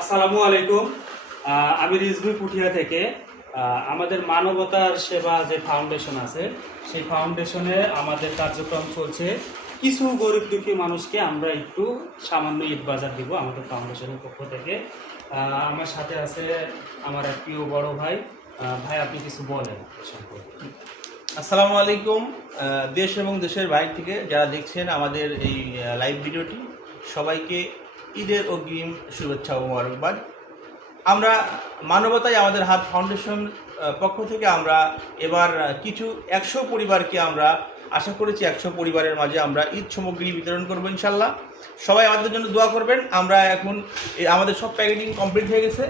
আসসালামু আলাইকুম। আমি রিজভি পুঠিয়া থেকে আমাদের মানবতার সেবা যে ফাউন্ডেশন আছে সেই ফাউন্ডেশনে আমাদের কার্যক্রম চলছে। কিছু গরিব দুঃখী মানুষকে আমরা একটু সামান্য ঈদ বাজার দিব আমাদের ফাউন্ডেশনের পক্ষ থেকে। আমার সাথে আছে আমার এক প্রিয় বড় ভাই। ভাই, আপনি কিছু বলেন এ সম্পর্কে। আসসালামু আলাইকুম। দেশ এবং দেশের বাইরে থেকে যারা দেখছেন আমাদের এই লাইভ ভিডিওটি, সবাইকে ঈদের অগ্রিম শুভেচ্ছা ও মোবারকবাদ। আমরা মানবতায় আমাদের হাত ফাউন্ডেশন পক্ষ থেকে আমরা এবার কিছু 100 পরিবারকে আমরা আশা করেছি 100 পরিবারের মাঝে আমরা ঈদ সামগ্রী বিতরণ করবো ইনশাল্লাহ। সবাই আমাদের জন্য দোয়া করবেন। আমরা এখন আমাদের সব প্যাকেটিং কমপ্লিট হয়ে গেছে।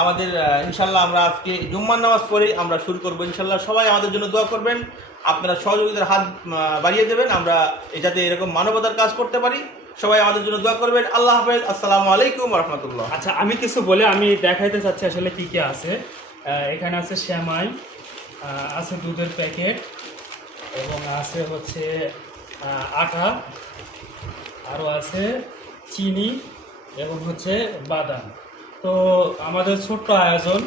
আমাদের ইনশাল্লাহ আমরা আজকে জুম্মার নামাজ পরে আমরা শুরু করবো ইনশাল্লাহ। সবাই আমাদের জন্য দোয়া করবেন, আপনারা সহযোগিতার হাত বাড়িয়ে দেবেন, আমরা যাতে এরকম মানবতার কাজ করতে পারি। সবাই আমাদের জন্য দোয়া করবেন। আল্লাহ হাফেজ। আসসালামু আলাইকুম রহমতুল্লাহ। আচ্ছা, আমি কিছু বলে আমি দেখাইতে চাচ্ছি আসলে কী কী আছে। এখানে আছে শ্যামাই, আছে দুধের প্যাকেট, এবং আছে হচ্ছে আটা, আরও আছে চিনি এবং হচ্ছে বাদাম। তো আমাদের ছোট্ট আয়োজন,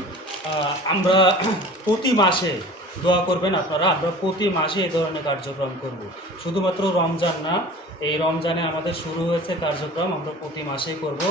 আমরা প্রতি মাসে দোয়া করবেন আপনারা, আমরা প্রতি মাসে এই ধরনের কার্যক্রম করব। শুধুমাত্র রমজান না, এই রমজানে আমাদের শুরু হয়েছে কার্যক্রম, আমরা প্রতি মাসেই করব।